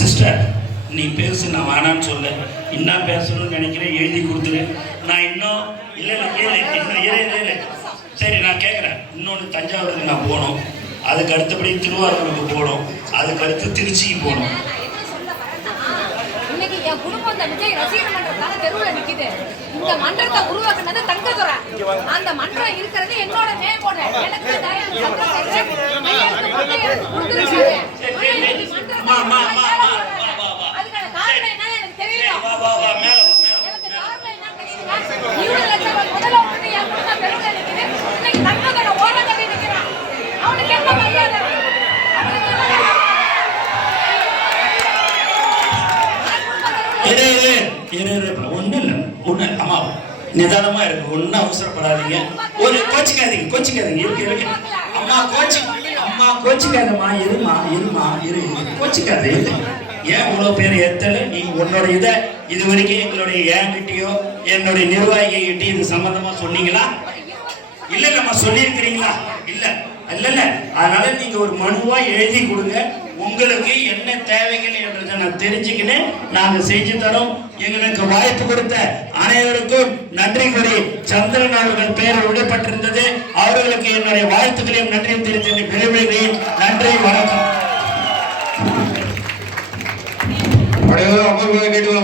Sister, நீ பேசு, நான் வேணான்னு சொல்ல. இன்னும் பேசணும்னு நினைக்கிறேன், எழுதி கொடுத்துரு. நான் இன்னும் இல்லை கேளு, இன்னும் இல்லை. சரி, நான் கேட்குறேன். இன்னொன்று தஞ்சாவூருக்கு நான் போகணும், அதுக்கு அடுத்தபடி திருவாரூருக்கு போகணும், அதுக்கு அடுத்து திருச்சிக்கு போகணும். என் குடும்பம் அந்த விஜய் ரசிகர் மன்றத்தால தெருவில் நிக்குது. இந்த மன்றத்தை உருவாக்குனது தங்கதுரை. அந்த மன்றம் இருக்கிறது என்னோட நேமோட. எனக்கு அதுக்கான காரணம் என்ன எனக்கு தெரியல. எனக்கு காரணம் என்ன தெரியுமா? 20 லட்சம் முதல்ல வந்து என் குடும்பம் தெருவில் நிக்குது. இன்னைக்கு தங்கதுரை ஓரம் கட்டி நிக்கிறான். அவனுக்கு என்ன மரியாதை? ஒண்ணு அம்மா நிதானமா இருக்கு, ஒன்னும் அவசரப்படாதீங்க, ஒரு கோச்சிக்காதீங்க இருக்கு. அம்மா கோச்சிக்காதம்மா, இரு கோச்சிக்காது. ஏன் இவ்வளவு பேர் ஏத்தல? நீங்க உன்னோட இது வரைக்கும் எங்களுடைய என்கிட்டயோ என்னுடைய நிர்வாகிகிட்ட இது சம்பந்தமா சொன்னீங்களா? இல்ல நம்ம சொல்லி இருக்கிறீங்களா? இல்ல. அதனால நீங்க ஒரு மனுவா எழுதி கொடுங்க. உங்களுக்கு என்ன தேவைகள் என்றதை நான் தெரிஞ்சுக்கினேன், நாங்க செஞ்சு தரோம். எங்களுக்கு வாய்ப்பு கொடுத்த அனைவருக்கும் நன்றி கூறி, சந்திரன் அவர்கள் பெயர் விடப்பட்டிருந்தது, அவர்களுக்கு என்னுடைய வாழ்த்துக்களையும் நன்றியும் தெரிவித்து விரைவில் நன்றி, வணக்கம். அமர்வுகளை கேட்டுக்கொள்ள